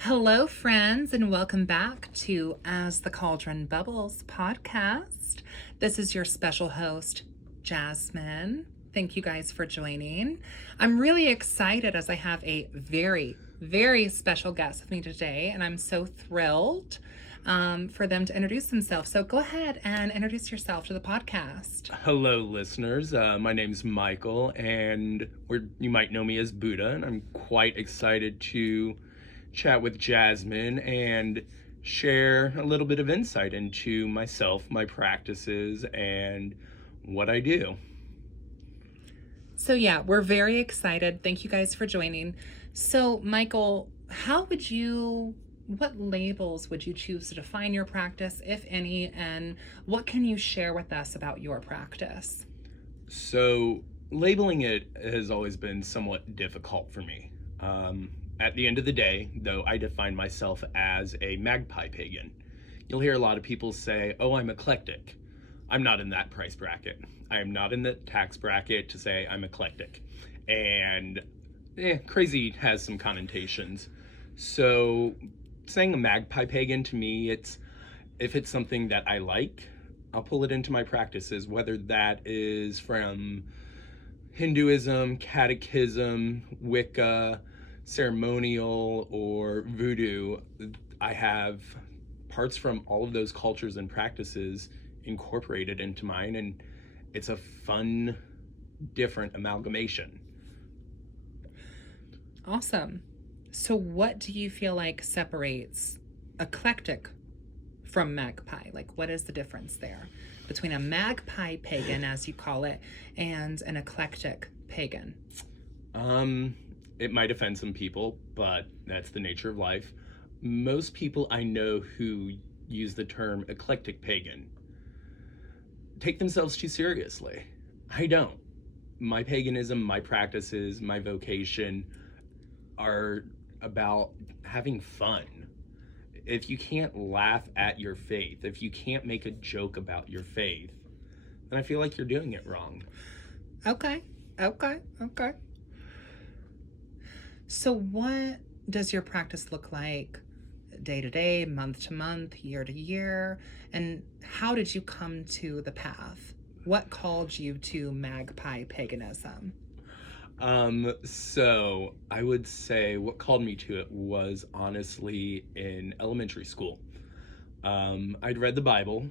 Hello, friends, and welcome back to As the Cauldron Bubbles podcast. This is your special host, Jasmine. Thank you guys for joining. I'm really excited as I have a very special guest with me today, and I'm so thrilled for them to introduce themselves. So go ahead and introduce yourself to the podcast. Hello, listeners. My name's Michael, and you might know me as Buddha, and I'm quite excited to chat with Jasmine and share a little bit of insight into myself, my practices, and what I do. So yeah, we're very excited. Thank you guys for joining. So Michael, what labels would you choose to define your practice, if any, and what can you share with us about your practice? So, labeling it has always been somewhat difficult for me. At the end of the day, though, I define myself as a magpie pagan. You'll hear a lot of people say, oh, I'm eclectic. I'm not in that price bracket. I am not in the tax bracket to say I'm eclectic. And crazy has some connotations. So saying a magpie pagan, to me, if it's something that I like, I'll pull it into my practices, whether that is from Hinduism, Catechism, Wicca, ceremonial, or voodoo. I have parts from all of those cultures and practices incorporated into mine, and it's a fun, different amalgamation. Awesome. So what do you feel like separates eclectic from magpie? Like, what is the difference there between a magpie pagan, as you call it, and an eclectic pagan? It might offend some people, but that's the nature of life. Most people I know who use the term eclectic pagan take themselves too seriously. I don't. My paganism, my practices, my vocation are about having fun. If you can't laugh at your faith, if you can't make a joke about your faith, then I feel like you're doing it wrong. Okay. So what does your practice look like day to day, month to month, year to year? And how did you come to the path? What called you to magpie paganism? So I would say what called me to it was honestly in elementary school. I'd read the Bible,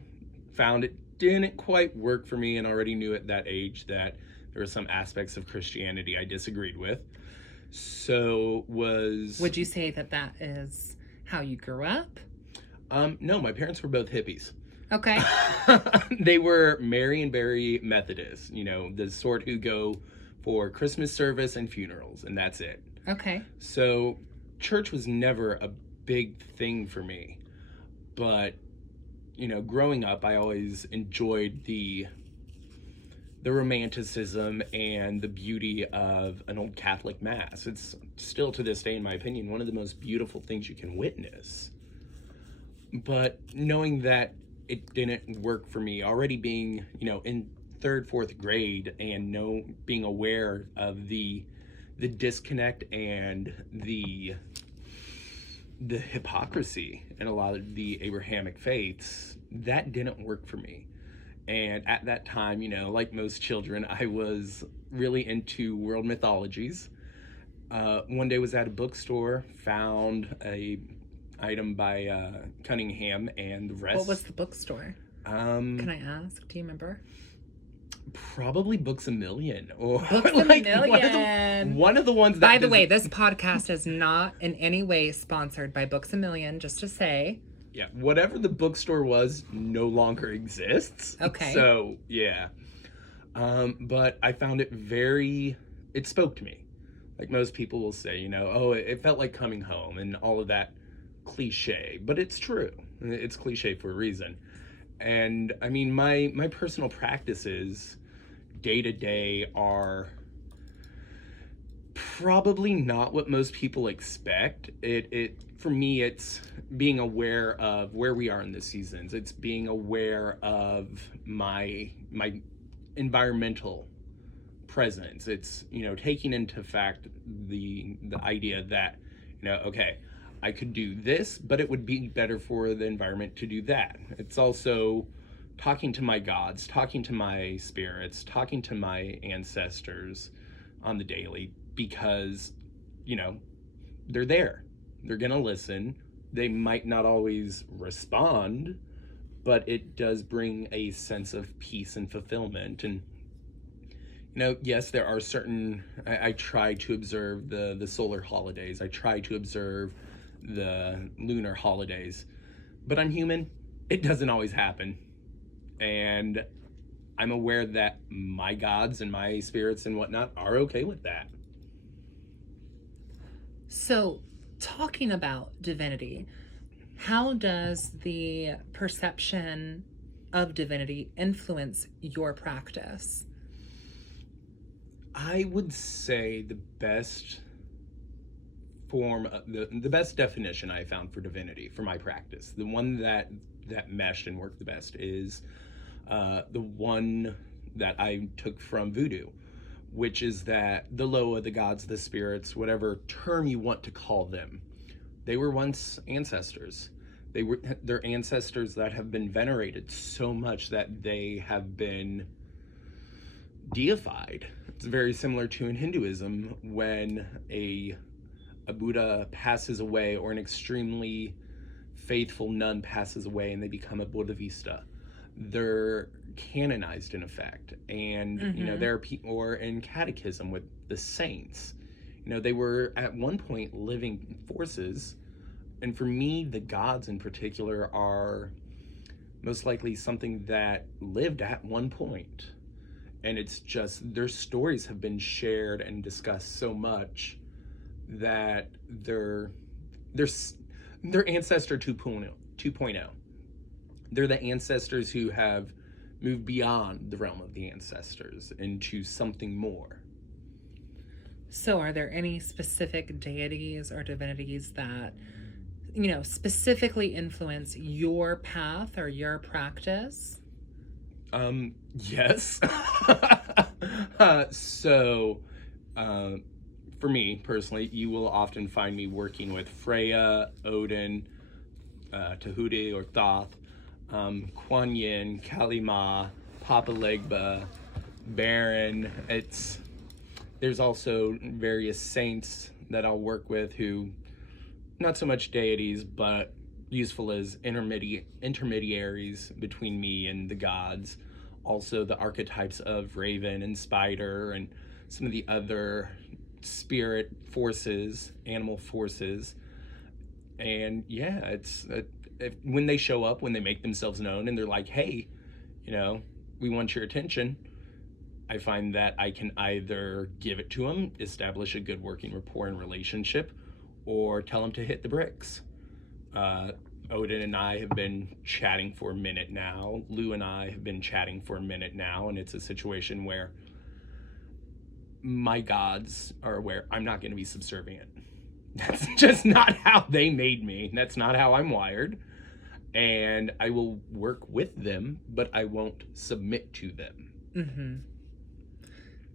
found it didn't quite work for me, and already knew at that age that there were some aspects of Christianity I disagreed with. Would you say that is how you grew up? No, my parents were both hippies. Okay. They were Mary and Barry Methodists, the sort who go for Christmas service and funerals, and that's it. Okay. So church was never a big thing for me. But, growing up, I always enjoyed the romanticism and the beauty of an old Catholic Mass. It's still, to this day, in my opinion, one of the most beautiful things you can witness. But knowing that it didn't work for me, already being, in third, fourth grade, and being aware of the disconnect and the hypocrisy in a lot of the Abrahamic faiths, that didn't work for me. And at that time, like most children, I was really into world mythologies. One day was at a bookstore, found a item by Cunningham, and the rest. What was the bookstore? Can I ask? Do you remember? Probably Books A Million, or Books A Million. One of the ones. By the way, this podcast is not in any way sponsored by Books A Million. Just to say. Yeah, whatever the bookstore was no longer exists. Okay. So, yeah. But I found it it spoke to me. Like most people will say, it felt like coming home and all of that cliche. But it's true. It's cliche for a reason. And, I mean, my personal practices day to day are probably not what most people expect. For me, it's being aware of where we are in the seasons. It's being aware of my environmental presence. It's taking into fact the idea that okay, I could do this, but it would be better for the environment to do that. It's also talking to my gods, talking to my spirits, talking to my ancestors on the daily, because, you know, they're there. They're going to listen. They might not always respond, but it does bring a sense of peace and fulfillment. And, you know, yes, there are certain, I try to observe the solar holidays. I try to observe the lunar holidays, but I'm human. It doesn't always happen. And I'm aware that my gods and my spirits and whatnot are okay with that. So, talking about divinity, how does the perception of divinity influence your practice? I would say the best form, the best definition I found for divinity for my practice, the one that meshed and worked the best, is the one that I took from voodoo, which is that the Loa, the gods, the spirits, whatever term you want to call them, they were once ancestors. They're ancestors that have been venerated so much that they have been deified. It's very similar to in Hinduism when a Buddha passes away, or an extremely faithful nun passes away and they become a Bodhisattva. They're canonized in effect. And you know, there are people, or in catechism with the saints, you know, they were at one point living forces. And for me, the gods in particular are most likely something that lived at one point. And it's just their stories have been shared and discussed so much that they're ancestor 2.0. They're the ancestors who have moved beyond the realm of the ancestors into something more. So, are there any specific deities or divinities that, you know, specifically influence your path or your practice? Yes. For me personally, you will often find me working with Freya, Odin, Tahuti or Thoth, Kuan Yin, Kali Ma, Papa Legba, Baron. There's also various saints that I'll work with who, not so much deities, but useful as intermediaries between me and the gods. Also the archetypes of Raven and Spider and some of the other spirit forces, animal forces. And yeah, when they show up, when they make themselves known and they're like, hey, you know, we want your attention, I find that I can either give it to them, establish a good working rapport and relationship, or tell them to hit the bricks. Odin and I have been chatting for a minute now. Lou and I have been chatting for a minute now, and it's a situation where my gods are aware I'm not going to be subservient. That's just not how they made me. That's not how I'm wired. And I will work with them, but I won't submit to them. Mm-hmm.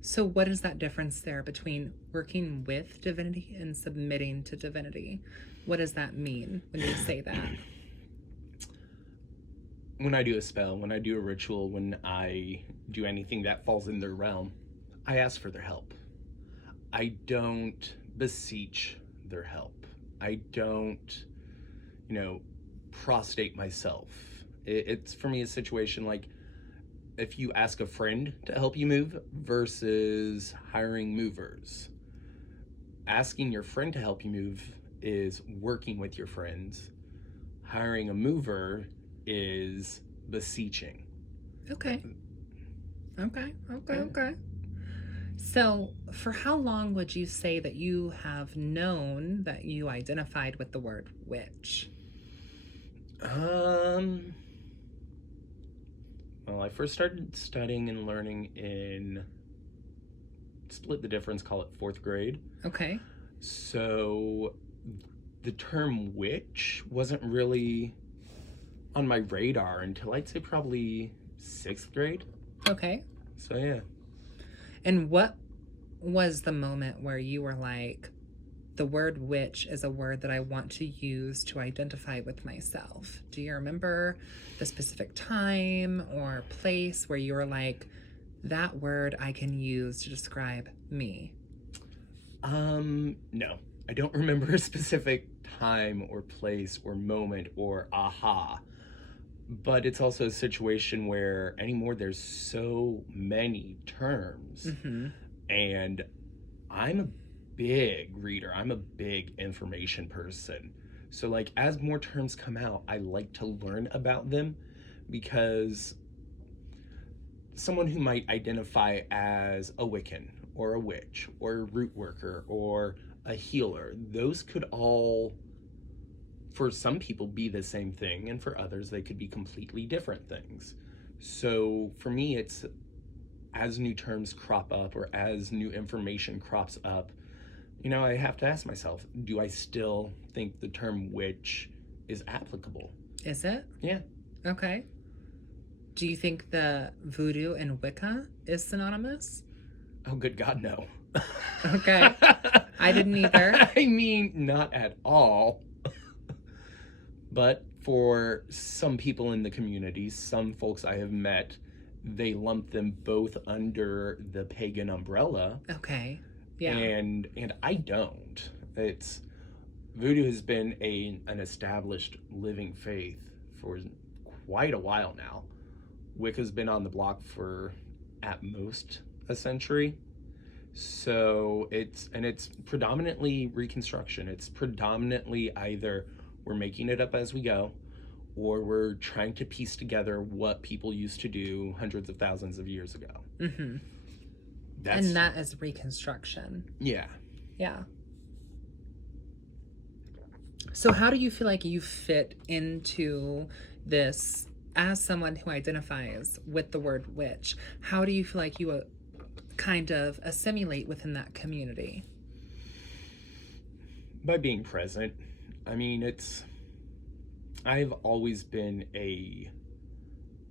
So what is that difference there between working with divinity and submitting to divinity? What does that mean when you say that? When I do a spell, when I do a ritual, when I do anything that falls in their realm, I ask for their help. I don't beseech their help. I don't, you know, prostrate myself. It's for me a situation like if you ask a friend to help you move versus hiring movers. Asking your friend to help you move is working with your friends. Hiring a mover is beseeching. Okay. So, for how long would you say that you have known that you identified with the word witch? Well, I first started studying and learning in, split the difference, call it 4th grade. Okay. So the term witch wasn't really on my radar until I'd say probably 6th grade. Okay. So yeah. And what was the moment where you were like, the word witch is a word that I want to use to identify with myself. Do you remember the specific time or place where you were like, that word I can use to describe me? No. I don't remember a specific time or place or moment or aha. But it's also a situation where anymore there's so many terms. Mm-hmm. And I'm a big reader. I'm a big information person. So like as more terms come out, I like to learn about them because someone who might identify as a Wiccan or a witch or a root worker or a healer, those could all, for some people, be the same thing, and for others they could be completely different things. So for me, it's as new terms crop up or as new information crops up, I have to ask myself, do I still think the term witch is applicable? Is it? Yeah. Okay. Do you think the voodoo and Wicca is synonymous? Oh, good God, no. Okay. I didn't either. I mean, not at all. But for some people in the community, some folks I have met, they lump them both under the pagan umbrella. Okay. Yeah. And I don't. It's voodoo has been an established living faith for quite a while now. Wicca's been on the block for at most a century. So it's predominantly Reconstruction. It's predominantly either we're making it up as we go, or we're trying to piece together what people used to do hundreds of thousands of years ago. Mm-hmm. And that is Reconstruction. Yeah. Yeah. So how do you feel like you fit into this as someone who identifies with the word witch? How do you feel like you kind of assimilate within that community? By being present. I mean, I've always been a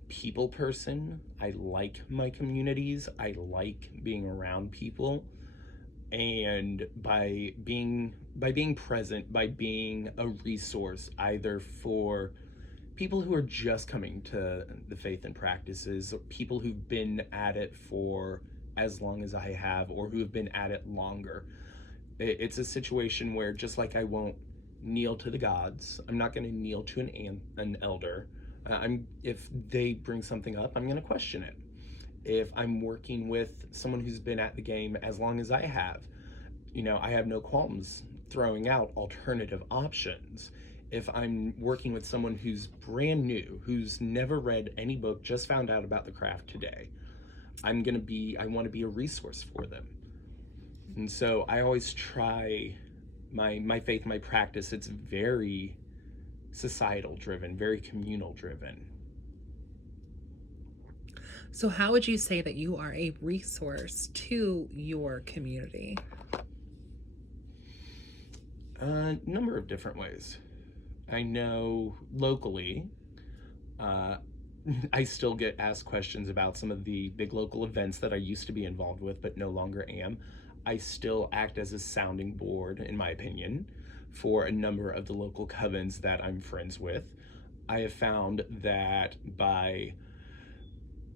people person. I like my communities. I like being around people. And by being present, by being a resource either for people who are just coming to the faith and practices, or people who've been at it for as long as I have, or who have been at it longer. It's a situation where, just like I won't kneel to the gods, I'm not going to kneel to an elder. If they bring something up, I'm going to question it. If I'm working with someone who's been at the game as long as I have, I have no qualms throwing out alternative options. If I'm working with someone who's brand new, who's never read any book, just found out about the craft today, I want to be a resource for them. And so I always try my faith, my practice, it's very societal driven, very communal driven. So how would you say that you are a resource to your community? A number of different ways. I know locally, I still get asked questions about some of the big local events that I used to be involved with, but no longer am. I still act as a sounding board, in my opinion, for a number of the local covens that I'm friends with. I have found that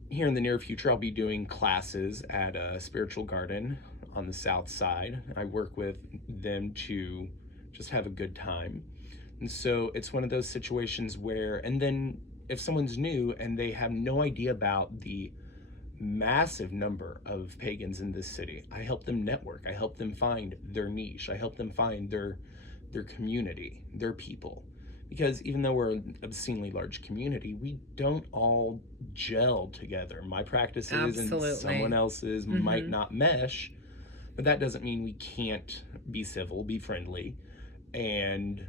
here in the near future, I'll be doing classes at a spiritual garden on the south side. I work with them to just have a good time. And so it's one of those situations where, and then if someone's new and they have no idea about the massive number of pagans in this city, I help them network. I help them find their niche. I help them find their community, their people. Because even though we're an obscenely large community, we don't all gel together. My practices and someone else's might not mesh, but that doesn't mean we can't be civil, be friendly, and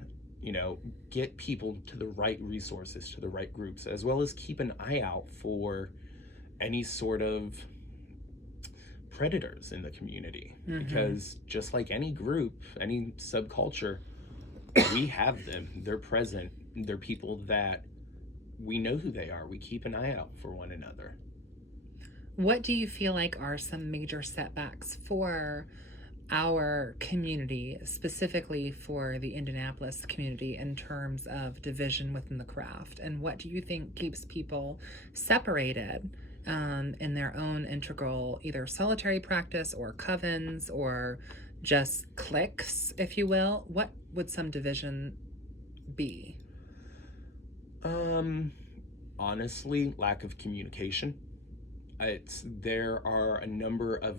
get people to the right resources, to the right groups, as well as keep an eye out for any sort of predators in the community. Because just like any group, any subculture, we have them. They're present. They're people that we know who they are. We keep an eye out for one another. What do you feel like are some major setbacks for our community, specifically for the Indianapolis community, in terms of division within the craft? And what do you think keeps people separated in their own integral, either solitary practice or covens or just cliques, if you will? What would some division be? Honestly, lack of communication. There are a number of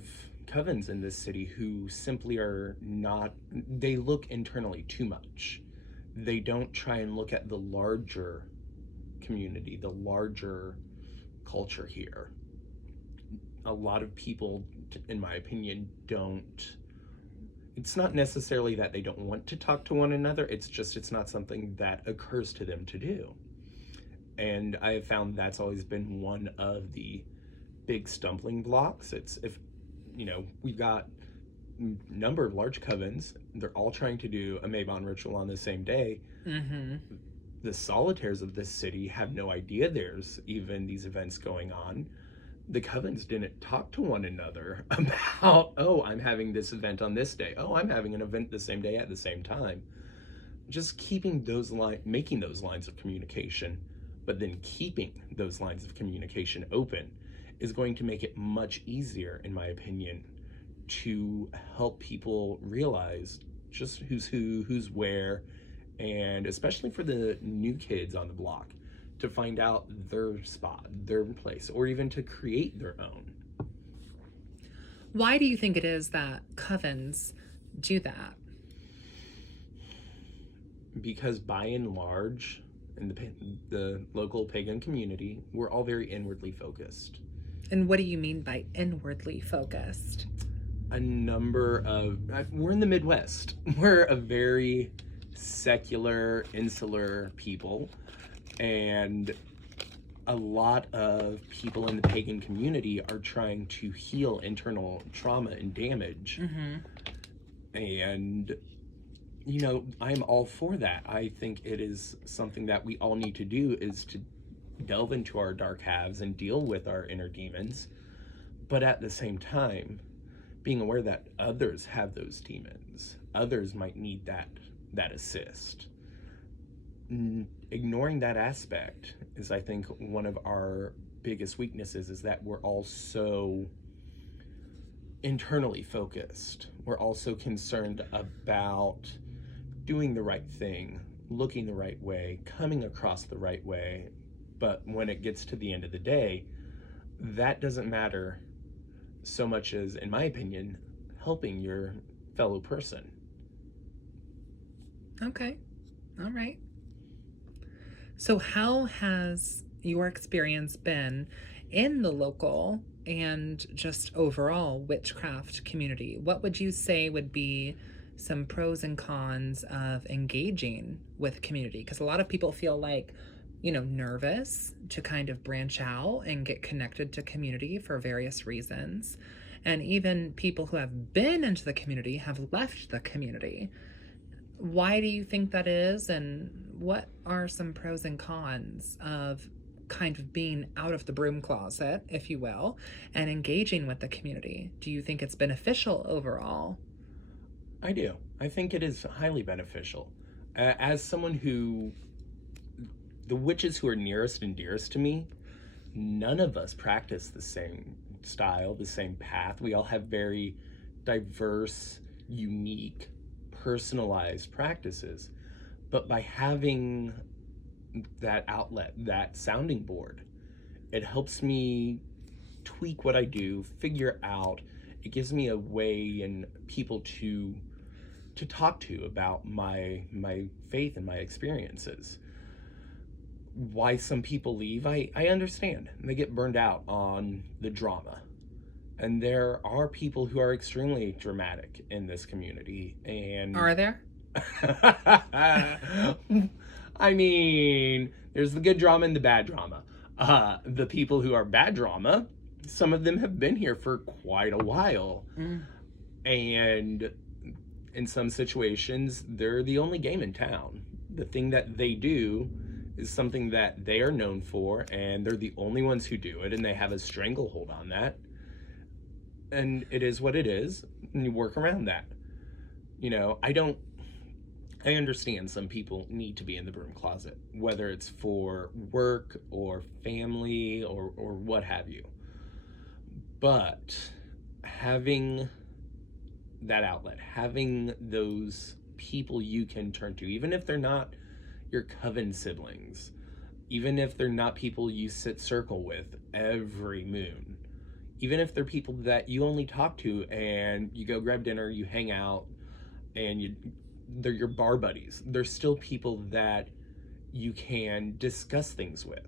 covens in this city who simply are not, they look internally too much. They don't try and look at the larger community, the larger culture here. A lot of people, in my opinion, don't. It's not necessarily that they don't want to talk to one another, it's not something that occurs to them to do. And I have found that's always been one of the big stumbling blocks. It's if, we've got a number of large covens, they're all trying to do a Mabon ritual on the same day. Mm-hmm. The solitaires of this city have no idea there's even these events going on. The covens didn't talk to one another about, oh, I'm having this event on this day. Oh, I'm having an event the same day at the same time. Just keeping those making those lines of communication, but then keeping those lines of communication open is going to make it much easier, in my opinion, to help people realize just who's who, who's where, and especially for the new kids on the block, to find out their spot, their place, or even to create their own. Why do you think it is that covens do that? Because by and large, in the local pagan community, we're all very inwardly focused. And what do you mean by inwardly focused? We're in the Midwest. We're a very secular, insular people. And a lot of people in the pagan community are trying to heal internal trauma and damage. Mm-hmm. And, I'm all for that. I think it is something that we all need to do, is to delve into our dark halves and deal with our inner demons. But at the same time, being aware that others have those demons. Others might need that assist. Ignoring that aspect is, I think, one of our biggest weaknesses, is that we're all so internally focused. We're also concerned about doing the right thing, looking the right way, coming across the right way. But when it gets to the end of the day, that doesn't matter so much as, in my opinion, helping your fellow person. Okay. All right. So how has your experience been in the local and just overall witchcraft community? What would you say would be some pros and cons of engaging with community? Because a lot of people feel like, nervous to kind of branch out and get connected to community for various reasons. And even people who have been into the community have left the community. Why do you think that is? And what are some pros and cons of kind of being out of the broom closet, if you will, and engaging with the community? Do you think it's beneficial overall? I do. I think it is highly beneficial. As someone who, the witches who are nearest and dearest to me, none of us practice the same style, the same path. We all have very diverse, unique, personalized practices. But by having that outlet, that sounding board, it helps me tweak what I do, figure out. It gives me a way and people to talk to about my faith and my experiences. Why some people leave, I understand. They get burned out on the drama. And there are people who are extremely dramatic in this community. And Are there? I mean, there's the good drama and the bad drama. The people who are bad drama, some of them have been here for quite a while. And in some situations, they're the only game in town. The thing that they do is something that they are known for, and they're the only ones who do it, and they have a stranglehold on that. And it is what it is, and you work around that. I understand some people need to be in the broom closet, whether it's for work or family or what have you. But having that outlet, having those people you can turn to, even if they're not your coven siblings, even if they're not people you sit circle with every moon, even if they're people that you only talk to and you go grab dinner, you hang out, and they're your bar buddies. They're still people that you can discuss things with.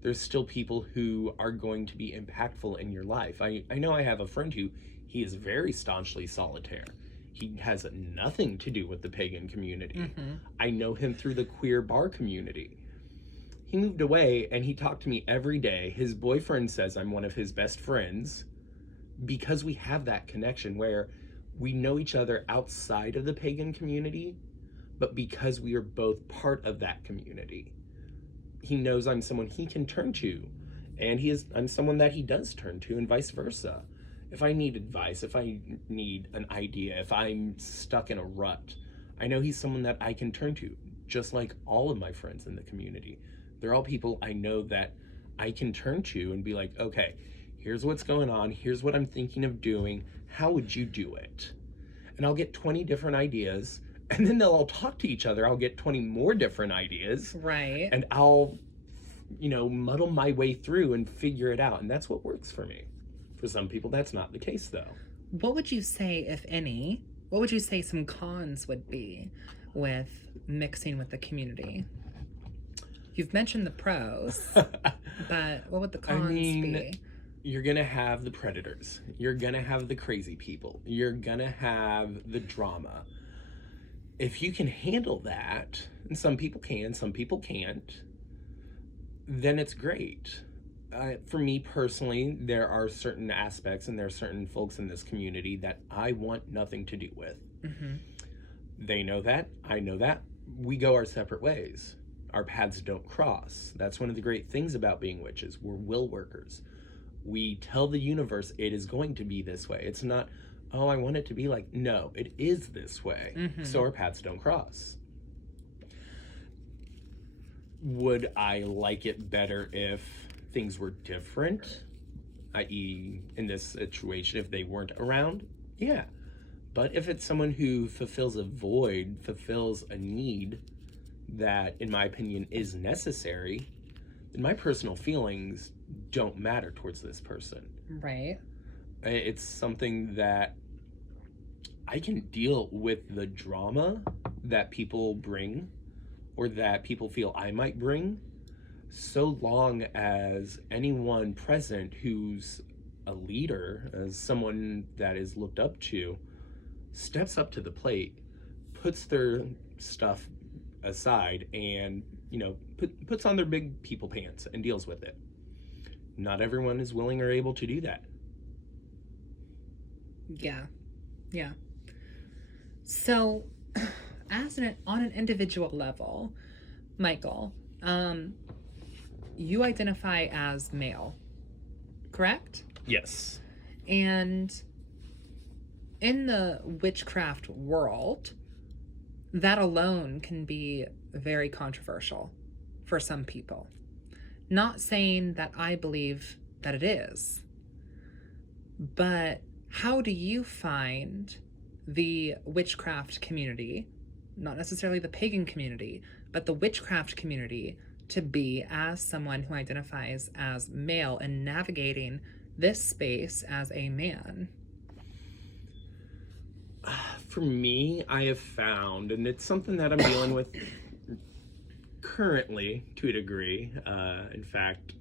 There's still people who are going to be impactful in your life. I know I have a friend who he is very staunchly solitaire. He has nothing to do with the pagan community. Mm-hmm. I know him through the queer bar community. He moved away and he talked to me every day. His boyfriend says I'm one of his best friends because we have that connection where we know each other outside of the pagan community, but because we are both part of that community, he knows I'm someone he can turn to, and I'm someone that he does turn to, and vice versa. If I need advice, if I need an idea, if I'm stuck in a rut, I know he's someone that I can turn to, just like all of my friends in the community. They're all people I know that I can turn to and be like, okay, here's what's going on, here's what I'm thinking of doing, how would you do it? And I'll get 20 different ideas, and then they'll all talk to each other. I'll get 20 more different ideas. Right. And I'll, muddle my way through and figure it out. And that's what works for me. For some people, that's not the case, though. What would you say, if any, what would you say some cons would be with mixing with the community? You've mentioned the pros, but what would the cons be? You're gonna have the predators. You're gonna have the crazy people. You're gonna have the drama. If you can handle that, and some people can, some people can't, then it's great. For me personally, there are certain aspects and there are certain folks in this community that I want nothing to do with. Mm-hmm. They know that. I know that. We go our separate ways. Our paths don't cross. That's one of the great things about being witches. We're will workers. We tell the universe it is going to be this way. It's not, oh, I want it to be like, no, it is this way. Mm-hmm. So our paths don't cross. Would I like it better if things were different? I.e., in this situation, if they weren't around? Yeah. But if it's someone who fulfills a void, fulfills a need that, in my opinion, is necessary, then my personal feelings don't matter towards this person. Right. It's something that I can deal with the drama that people bring or that people feel I might bring, so long as anyone present who's a leader, as someone that is looked up to, steps up to the plate, puts their stuff aside, and puts on their big people pants and deals with it. Not everyone is willing or able to do that. Yeah. So, on an individual level, Michael, you identify as male, correct? Yes. And in the witchcraft world, that alone can be very controversial for some people. Not saying that I believe that it is, but how do you find the witchcraft community, not necessarily the pagan community, but the witchcraft community, to be as someone who identifies as male and navigating this space as a man? For me, I have found, and it's something that I'm dealing with currently to a degree. In fact,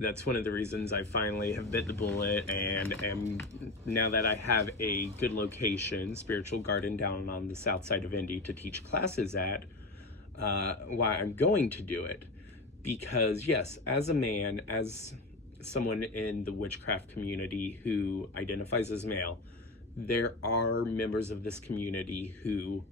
that's one of the reasons I finally have bit the bullet and am, now that I have a good location, Spiritual Garden down on the south side of Indy to teach classes at, why I'm going to do it. Because yes, as a man, as someone in the witchcraft community who identifies as male, there are members of this community who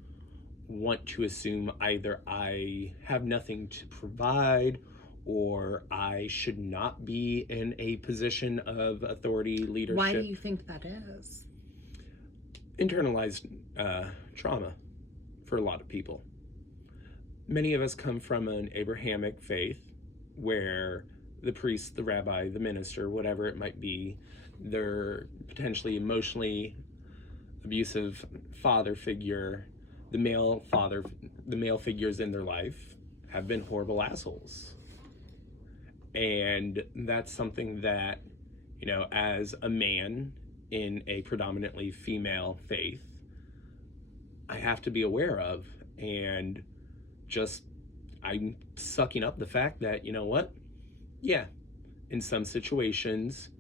want to assume either I have nothing to provide or I should not be in a position of authority, leadership. Why do you think that is? Internalized trauma for a lot of people. Many of us come from an Abrahamic faith where the priest, the rabbi, the minister, whatever it might be, their potentially emotionally abusive father figure, the male figures in their life have been horrible assholes. And that's something that, you know, as a man in a predominantly female faith, I have to be aware of. And just, I'm sucking up the fact that, you know what? Yeah, in some situations,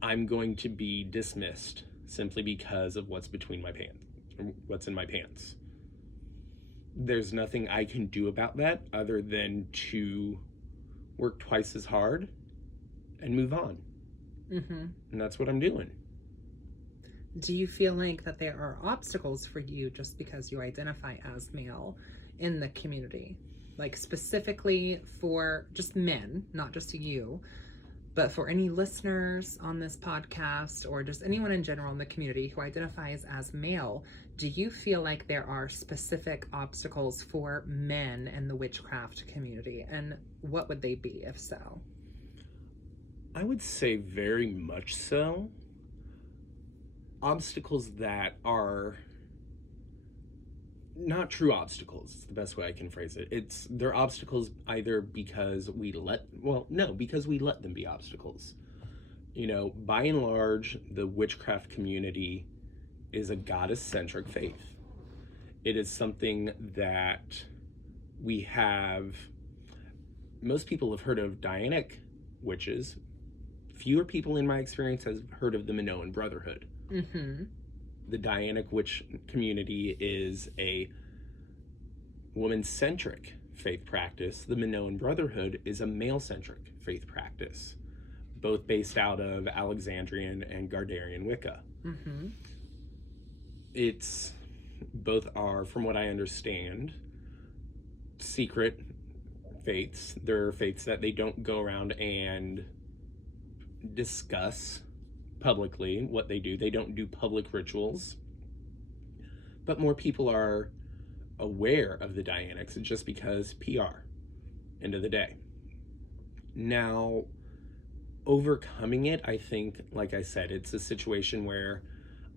I'm going to be dismissed simply because of what's between my pants, what's in my pants. There's nothing I can do about that other than to work twice as hard and move on. Mm-hmm. And that's what I'm doing. Do you feel like that there are obstacles for you just because you identify as male in the community? Like specifically for just men, not just you, but for any listeners on this podcast or just anyone in general in the community who identifies as male, do you feel like there are specific obstacles for men in the witchcraft community? And what would they be, if so? I would say very much so. Obstacles that are not true obstacles is the best way I can phrase it. They're obstacles either because we let them be obstacles. You know, by and large, the witchcraft community is a goddess-centric faith. It is something that we have, most people have heard of Dianic witches. Fewer people in my experience have heard of the Minoan Brotherhood. Mm-hmm. The Dianic witch community is a woman-centric faith practice. The Minoan Brotherhood is a male-centric faith practice, both based out of Alexandrian and Gardnerian Wicca. Mm-hmm. Both are, from what I understand, secret faiths. They're faiths that they don't go around and discuss publicly what they do. They don't do public rituals, but more people are aware of the Dianics just because PR, end of the day. Now, overcoming it, I think, like I said, it's a situation where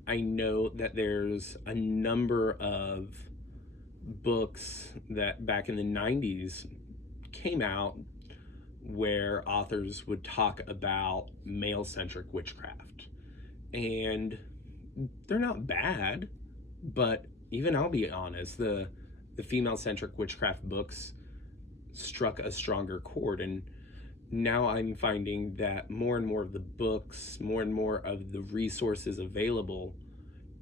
I know that there's a number of books that back in the 90s came out where authors would talk about male-centric witchcraft. And they're not bad, but even I'll be honest, the female-centric witchcraft books struck a stronger chord. And now I'm finding that more and more of the books, more and more of the resources available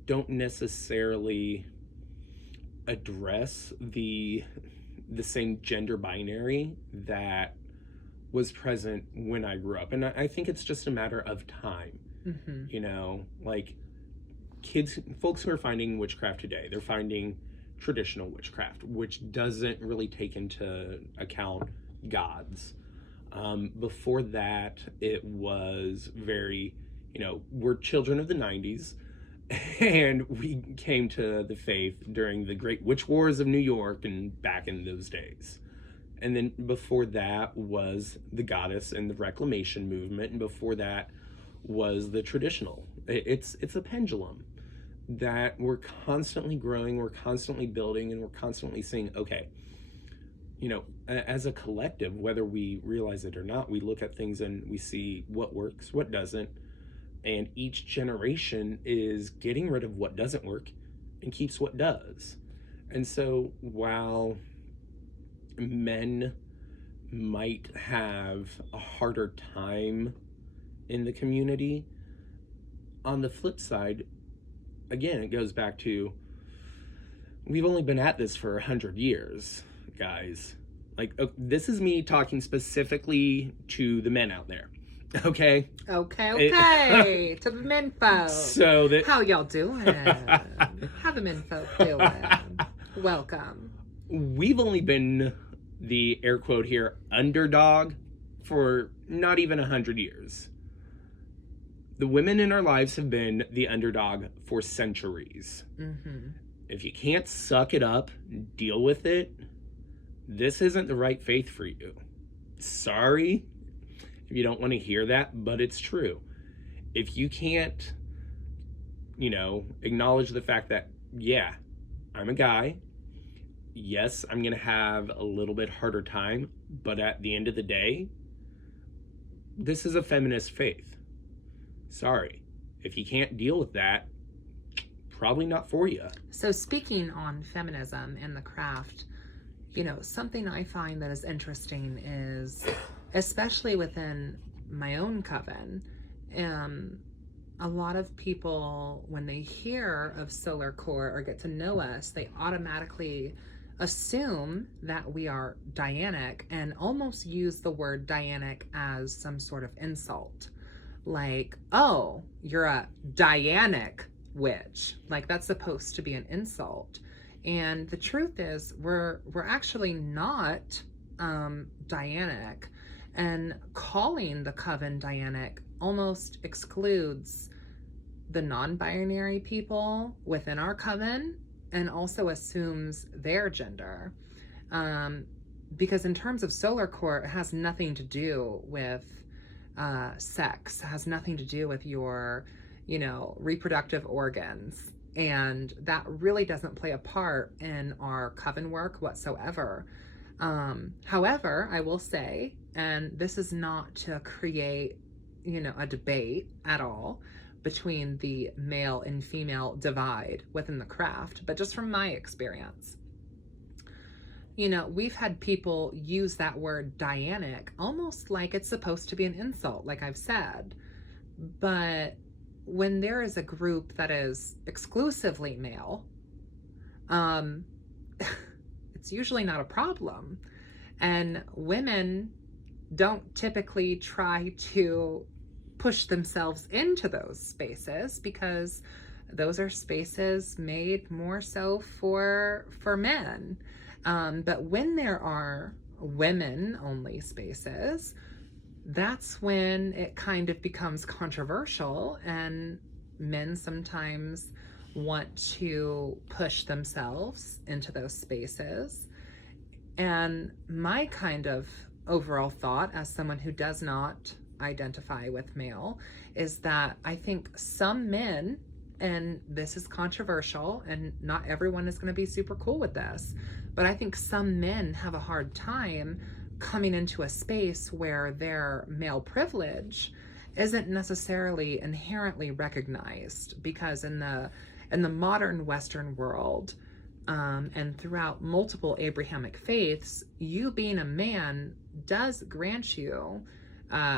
don't necessarily address the same gender binary that was present when I grew up. And I think it's just a matter of time. Mm-hmm. You know, like folks who are finding witchcraft today, they're finding traditional witchcraft, which doesn't really take into account gods. Before that, it was very, you know, we're children of the 90s, and we came to the faith during the Great Witch Wars of New York and back in those days. And then before that was the goddess and the reclamation movement, and before that was the traditional. It's a pendulum that we're constantly growing, we're constantly building, and we're constantly saying, okay, you know, as a collective, whether we realize it or not, we look at things and we see what works, what doesn't, and each generation is getting rid of what doesn't work and keeps what does. And so while men might have a harder time in the community, on the flip side, again, it goes back to, we've only been at this for 100 years, guys. Like, this is me talking specifically to the men out there, okay? Okay. To the men folk. So that... How y'all doing? How the men folk doing? Welcome. We've only been the air quote here, underdog for not even 100 years. The women in our lives have been the underdog for centuries. Mm-hmm. If you can't suck it up, deal with it, this isn't the right faith for you. Sorry if you don't want to hear that, but it's true. If you can't, acknowledge the fact that, yeah, I'm a guy. Yes, I'm going to have a little bit harder time, but at the end of the day, this is a feminist faith. Sorry. If you can't deal with that, probably not for you. So speaking on feminism and the craft, something I find that is interesting is, especially within my own coven, a lot of people, when they hear of solar core or get to know us, they automatically assume that we are Dianic and almost use the word Dianic as some sort of insult. Like, oh, you're a Dianic witch. Like, that's supposed to be an insult. And the truth is, we're actually not Dianic. And calling the coven Dianic almost excludes the non-binary people within our coven and also assumes their gender. Because in terms of solar core, it has nothing to do with sex, it has nothing to do with your, reproductive organs. And that really doesn't play a part in our coven work whatsoever. However, I will say, and this is not to create, a debate at all between the male and female divide within the craft, but just from my experience, we've had people use that word Dianic almost like it's supposed to be an insult, like I've said. But when there is a group that is exclusively male, it's usually not a problem. And women don't typically try to push themselves into those spaces because those are spaces made more so for men. But when there are women-only spaces, that's when it kind of becomes controversial, and men sometimes want to push themselves into those spaces. And my kind of overall thought, as someone who does not identify with male, is that I think some men, and this is controversial and not everyone is going to be super cool with this, but I think some men have a hard time coming into a space where their male privilege isn't necessarily inherently recognized, because in the modern Western world, and throughout multiple Abrahamic faiths, you being a man does grant you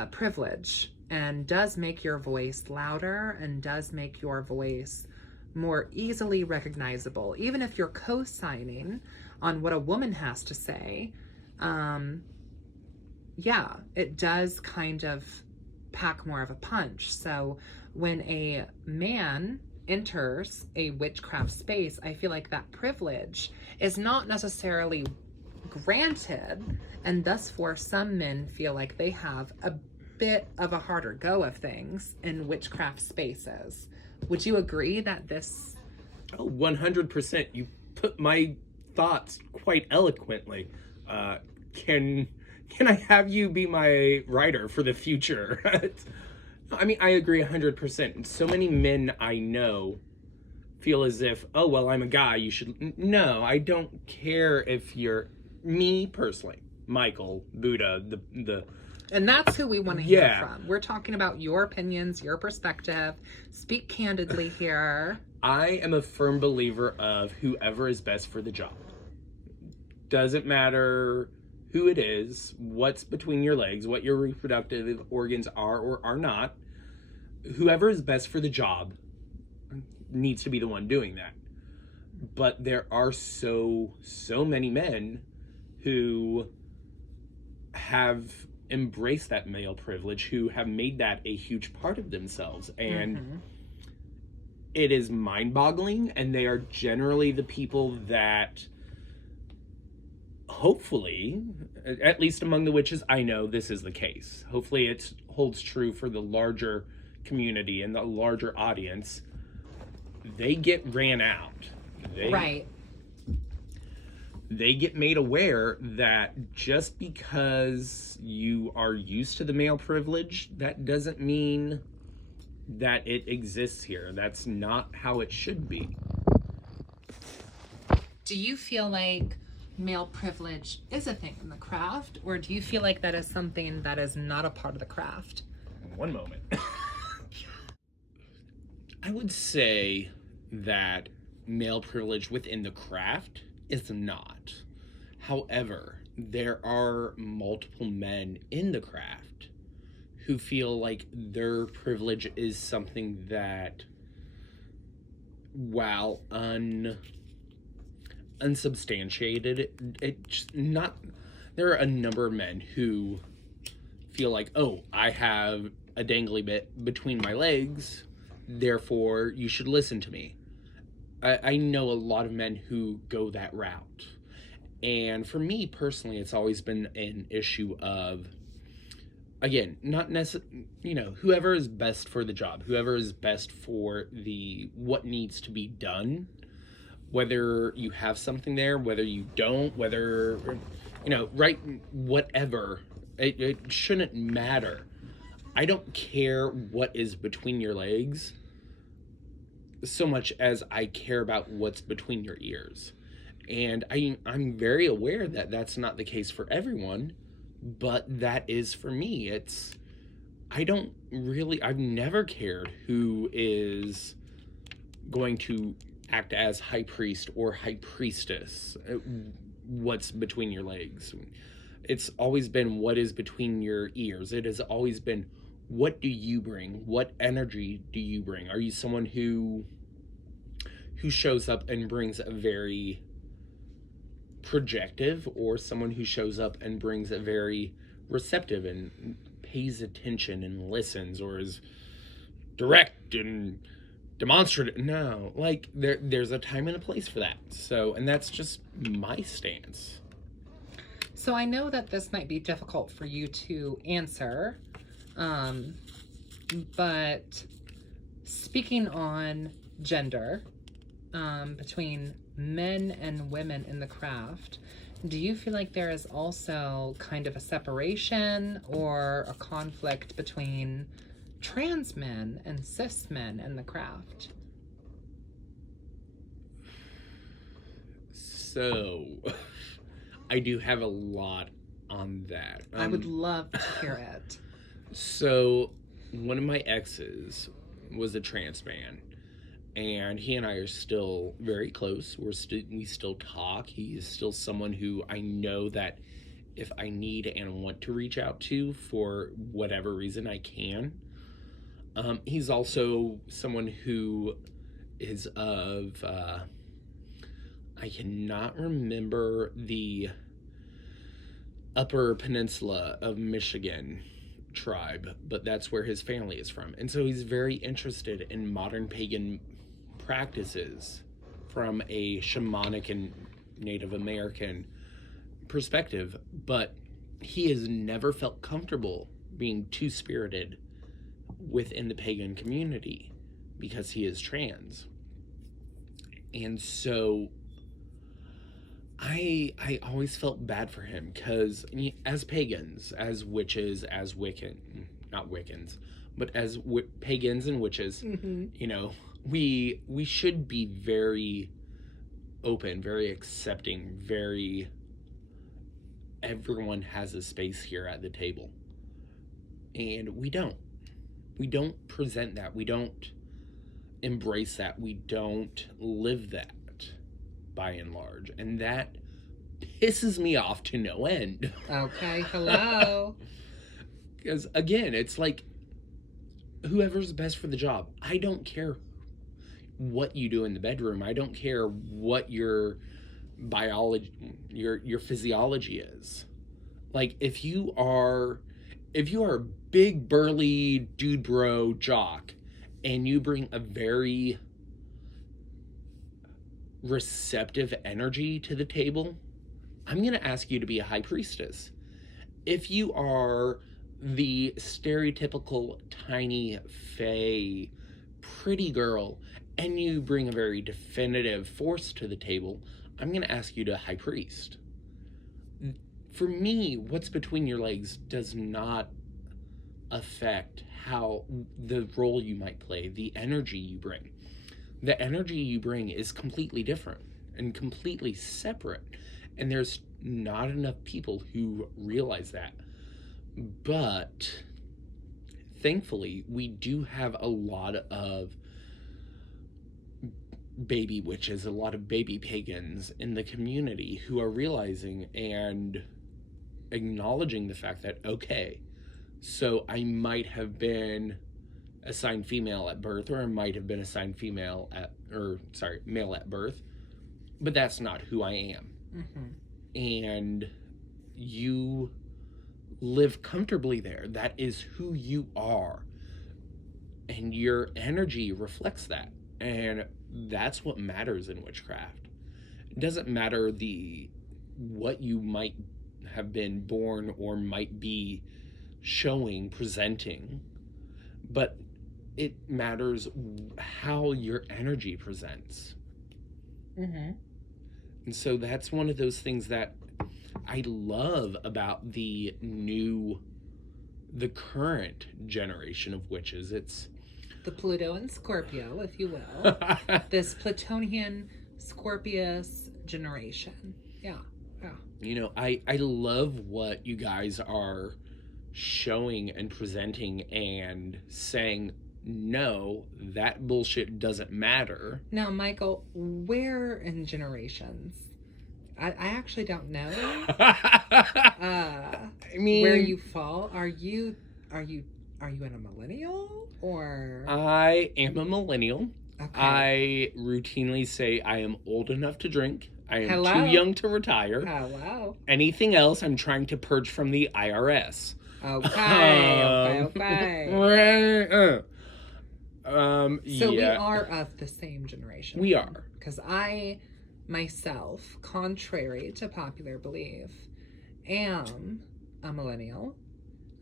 privilege and does make your voice louder and does make your voice more easily recognizable. Even if you're co-signing on what a woman has to say, it does kind of pack more of a punch. So when a man enters a witchcraft space, I feel like that privilege is not necessarily granted, and thus for some men feel like they have a bit of a harder go of things in witchcraft spaces. Would you agree that this... Oh, 100%. You put my thoughts quite eloquently. Can I have you be my writer for the future? I mean, I agree 100%. So many men I know feel as if, oh, well, I'm a guy, you should... No, I don't care if you're... Me, personally, Michael, Buddha, the And that's who we want to hear from. We're talking about your opinions, your perspective. Speak candidly here. I am a firm believer of whoever is best for the job. Doesn't matter who it is, what's between your legs, what your reproductive organs are or are not. Whoever is best for the job needs to be the one doing that. But there are so many men who have embraced that male privilege, who have made that a huge part of themselves. And it is mind-boggling, and they are generally the people that hopefully, at least among the witches I know, this is the case. Hopefully it holds true for the larger community and the larger audience. They get ran out. Right. They get made aware that just because you are used to the male privilege, that doesn't mean that it exists here. That's not how it should be. Do you feel like male privilege is a thing in the craft, or do you feel like that is something that is not a part of the craft? One moment. I would say that male privilege within the craft is not. However, there are multiple men in the craft who feel like their privilege is something that, while unsubstantiated, it's not. There are a number of men who feel like, oh, I have a dangly bit between my legs, therefore you should listen to me. I know a lot of men who go that route. And for me personally, it's always been an issue of, again, not necessarily, whoever is best for the job, whoever is best for what needs to be done, whether you have something there, whether you don't, whether, right, whatever, it shouldn't matter. I don't care what is between your legs so much as I care about what's between your ears. And I'm very aware that that's not the case for everyone, but that is for me. I've never cared who is going to act as high priest or high priestess, what's between your legs. It's always been what is between your ears. It has always been, what do you bring? What energy do you bring? Are you someone who shows up and brings a very projective, or someone who shows up and brings a very receptive and pays attention and listens, or is direct and demonstrative? No, like there's a time and a place for that. So, and that's just my stance. So I know that this might be difficult for you to answer, but speaking on gender, between men and women in the craft, do you feel like there is also kind of a separation or a conflict between trans men and cis men in the craft? So, I do have a lot on that. I would love to hear it. So, one of my exes was a trans man, and he and I are still very close. We still talk. He is still someone who I know that if I need and want to reach out to for whatever reason, I can. He's also someone who is of, I cannot remember the Upper Peninsula of Michigan tribe, but that's where his family is from. And so he's very interested in modern pagan practices from a shamanic and Native American perspective, but he has never felt comfortable being two-spirited within the pagan community because he is trans. And so I always felt bad for him, because as pagans, as witches, as not Wiccans, but as pagans and witches, we should be very open, very accepting, very, everyone has a space here at the table. And we don't present that. We don't embrace that. We don't live that, by and large. And that pisses me off to no end. Okay, hello. Because, again, it's like, whoever's best for the job. I don't care what you do in the bedroom. I don't care what your biology, your physiology is. Like, if you are a big, burly dude bro jock, and you bring a very receptive energy to the table, I'm going to ask you to be a high priestess. If you are the stereotypical tiny, fey, pretty girl, and you bring a very definitive force to the table, I'm going to ask you to high priest. For me, what's between your legs does not affect how the role you might play, the energy you bring. The energy you bring is completely different and completely separate. And there's not enough people who realize that. But thankfully, we do have a lot of baby witches, a lot of baby pagans in the community who are realizing and acknowledging the fact that, okay, so I might have been assigned female at birth, or I might have been assigned male at birth, but that's not who I am. Mm-hmm. And you live comfortably there. That is who you are. And your energy reflects that. And that's what matters in witchcraft. It doesn't matter what you might have been born or might be showing, presenting, but it matters how your energy presents. Mm-hmm. And so that's one of those things that I love about the current generation of witches. It's the Pluto and Scorpio, if you will. This Plutonian Scorpius generation. Yeah. You know, I love what you guys are showing and presenting and saying, no, that bullshit doesn't matter. Now, Michael, where in generations? I actually don't know. I mean, where you fall? Are you in a millennial or? I am a millennial. Okay. I routinely say I am old enough to drink. I am too young to retire. Hello. Anything else, I'm trying to purge from the IRS. Okay. So we are of the same generation. We are. Because I, myself, contrary to popular belief, am a millennial.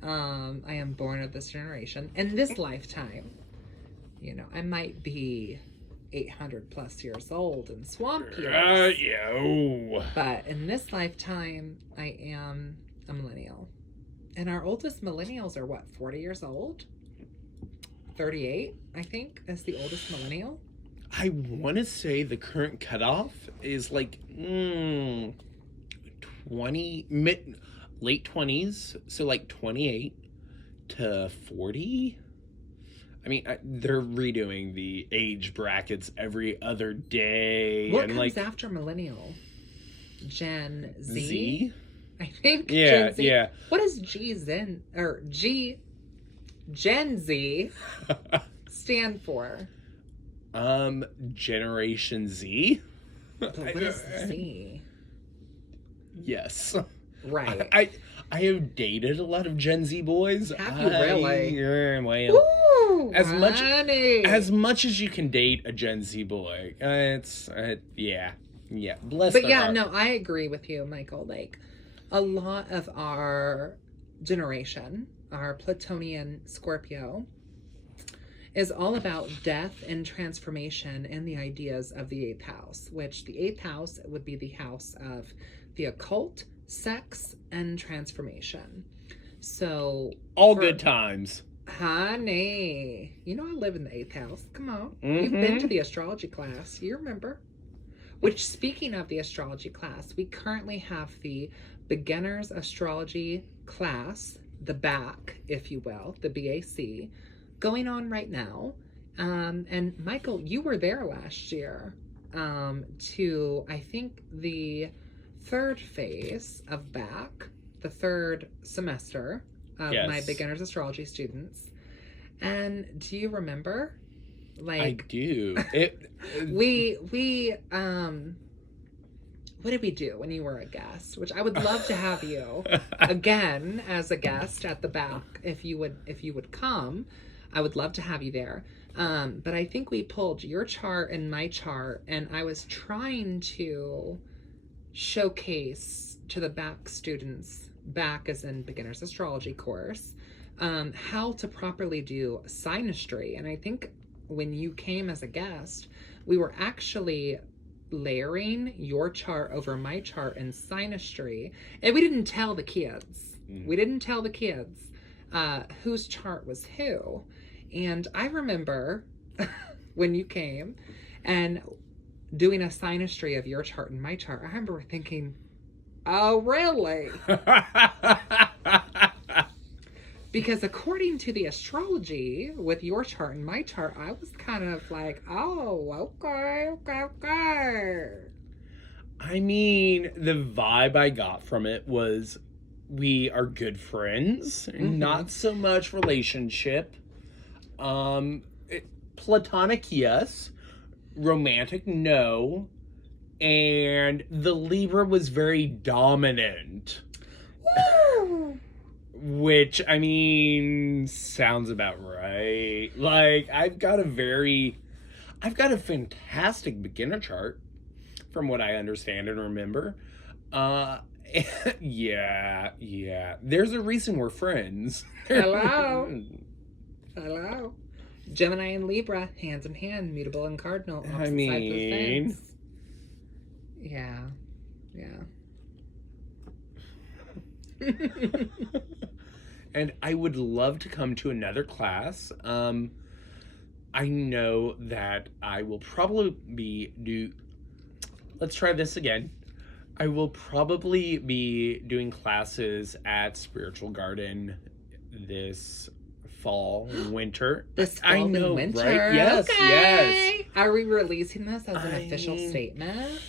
I am born of this generation. In this lifetime, you know, I might be 800 plus years old in swamp years. But in this lifetime, I am a millennial. And our oldest millennials are what, 40 years old? 38, I think, is the oldest millennial. I want to say the current cutoff is like 20, late 20s, so like 28 to 40. I mean, they're redoing the age brackets every other day. What comes after millennial? Gen Z? Z? I think. Yeah, Gen Z. yeah. What does Gen Z stand for? Generation Z? But what is Z? Yes. Right. I have dated a lot of Gen Z boys. Have you really? Well, Ooh, as much as you can date a Gen Z boy, it's yeah. Bless. But yeah, no, I agree with you, Michael. Like, a lot of our generation, our Plutonian Scorpio, is all about death and transformation and the ideas of the 8th house, which the 8th house would be the house of the occult, sex, and transformation. So all good times. Honey, you know I live in the 8th house. Come on. Mm-hmm. You've been to the astrology class. You remember? Which, speaking of the astrology class, we currently have the beginner's astrology class, the BAC, if you will, the BAC, going on right now. And Michael, you were there last year to, I think, the 3rd phase of BAC, the 3rd semester of my beginner's astrology students. And do you remember? Like, I do. we what did we do when you were a guest? Which I would love to have you again as a guest at the back if you would come. I would love to have you there. But I think we pulled your chart and my chart, and I was trying to showcase to the back students, back as in beginner's astrology course, how to properly do synastry. And I think when you came as a guest, we were actually layering your chart over my chart in synastry. And we didn't tell the kids. We didn't tell the kids whose chart was who. And I remember when you came and doing a synastry of your chart and my chart, I remember thinking, oh, really? Because according to the astrology with your chart and my chart, I was kind of like, oh, okay. I mean, the vibe I got from it was we are good friends, not so much relationship. Platonic, yes. Romantic, no. And the Libra was very dominant. Woo! Which, I mean, sounds about right. Like, I've got a fantastic beginner chart, from what I understand and remember. Yeah. There's a reason we're friends. Hello. Gemini and Libra, hands in hand, mutable and cardinal. I mean, yeah. And I would love to come to another class. I know that I will probably let's try this again. I will probably be doing classes at Spiritual Garden this fall, winter. This fall, winter. Right? Yes, okay. Yes. Are we releasing this as an official statement?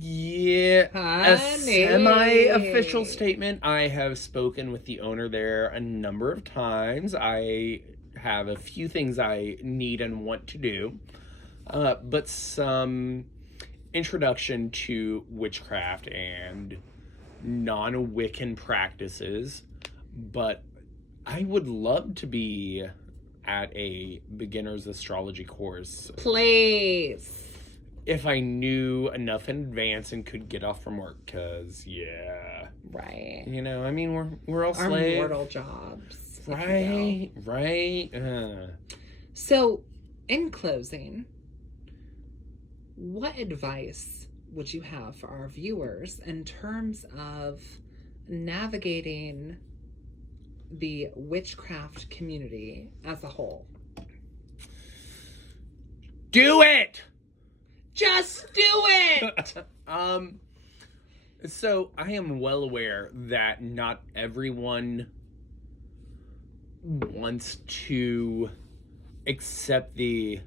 Yeah, Honey. a semi-official statement. I have spoken with the owner there a number of times. I have a few things I need and want to do, but some introduction to witchcraft and non-Wiccan practices. But I would love to be at a beginner's astrology course. Please. If I knew enough in advance and could get off from work, because, Right. You know, I mean, we're all our slaves. mortal jobs. Right. So, in closing, what advice would you have for our viewers in terms of navigating the witchcraft community as a whole? Do it! Just do it! So I am well aware that not everyone wants to accept the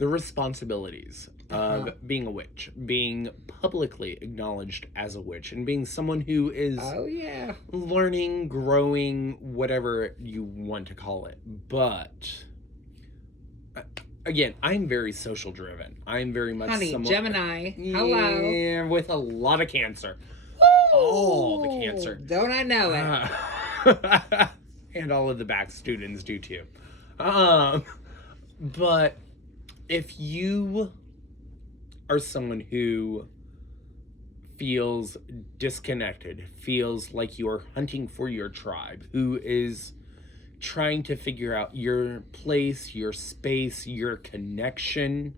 responsibilities of being a witch, being publicly acknowledged as a witch, and being someone who is learning, growing, whatever you want to call it. But again, I'm very social driven. I'm very much Gemini. Hello. Yeah, with a lot of Cancer. Woo! All the Cancer. Don't I know it? And all of the back students do too. But if you are someone who feels disconnected, feels like you're hunting for your tribe, who is trying to figure out your place, your space, your connection,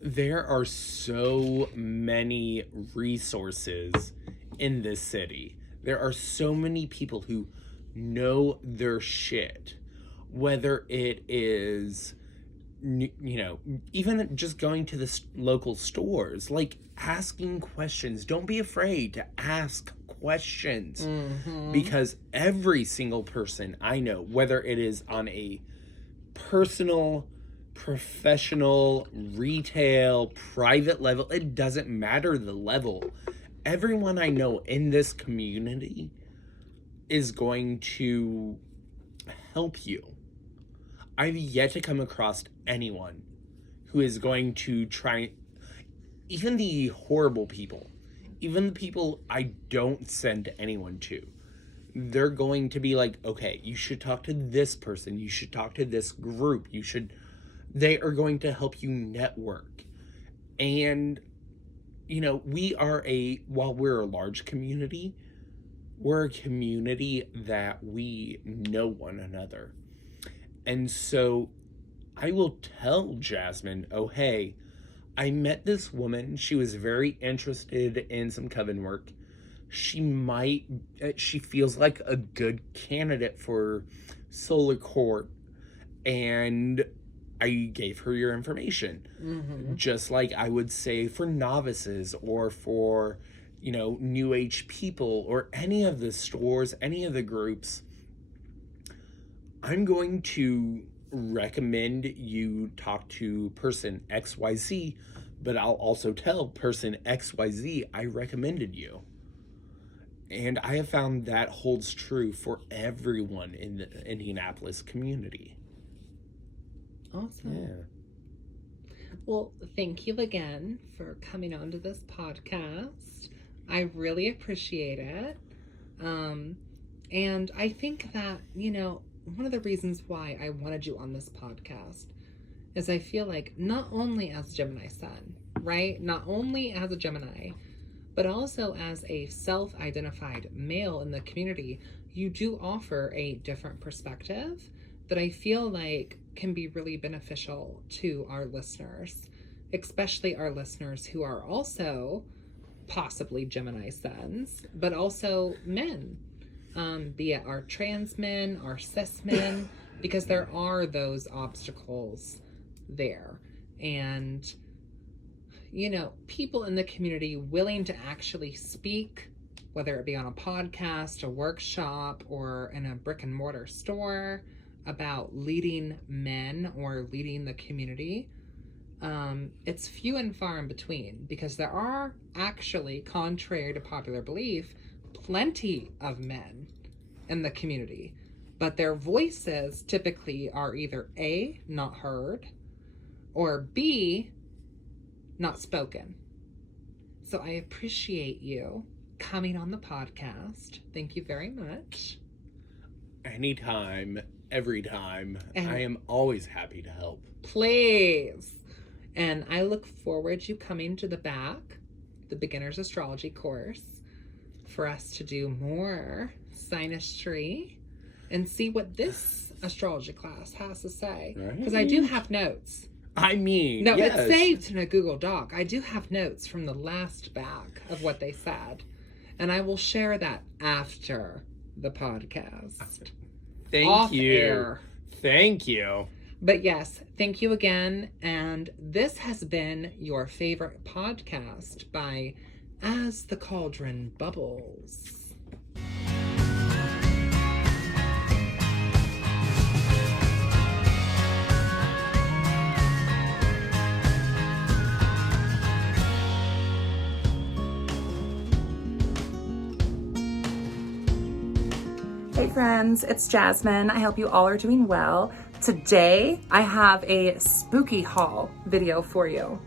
there are so many resources in this city. There are so many people who know their shit, whether it is, you know, even just going to the local stores, like asking questions. Don't be afraid to ask questions, because every single person I know, whether it is on a personal, professional, retail, private level, it doesn't matter the level. Everyone I know in this community is going to help you. I've yet to come across anyone who is going to try, even the horrible people, even the people I don't send anyone to, they're going to be like, okay, you should talk to this person, you should talk to this group, they are going to help you network. And, while we're a large community, we're a community that we know one another. And so I will tell Jasmine, oh, hey, I met this woman. She was very interested in some coven work. She feels like a good candidate for Solar Court. And I gave her your information. Mm-hmm. Just like I would say for novices or for, new age people or any of the stores, any of the groups. I'm going to recommend you talk to person XYZ, but I'll also tell person XYZ I recommended you. And I have found that holds true for everyone in the Indianapolis community. Awesome. Yeah. Well, thank you again for coming on to this podcast. I really appreciate it. And I think that, one of the reasons why I wanted you on this podcast is I feel like not only as Gemini sun, right? Not only as a Gemini, but also as a self-identified male in the community, you do offer a different perspective that I feel like can be really beneficial to our listeners, especially our listeners who are also possibly Gemini suns, but also men, be it our trans men, our cis men, because there are those obstacles there. And, people in the community willing to actually speak, whether it be on a podcast, a workshop, or in a brick and mortar store, about leading men or leading the community. It's few and far in between, because there are actually, contrary to popular belief, plenty of men in the community, but their voices typically are either A, not heard, or B, not spoken. So I appreciate you coming on the podcast. Thank you very much. Anytime, every time. And I am always happy to help. Please. And I look forward to you coming to the back, the beginner's astrology course, for us to do more synastry and see what this astrology class has to say. Because I do have notes. No, yes. It's saved in a Google Doc. I do have notes from the last back of what they said. And I will share that after the podcast. Thank you. Air. Thank you. But yes, thank you again. And this has been your favorite podcast by As the Cauldron Bubbles. Hey friends, it's Jasmine. I hope you all are doing well. Today, I have a spooky haul video for you.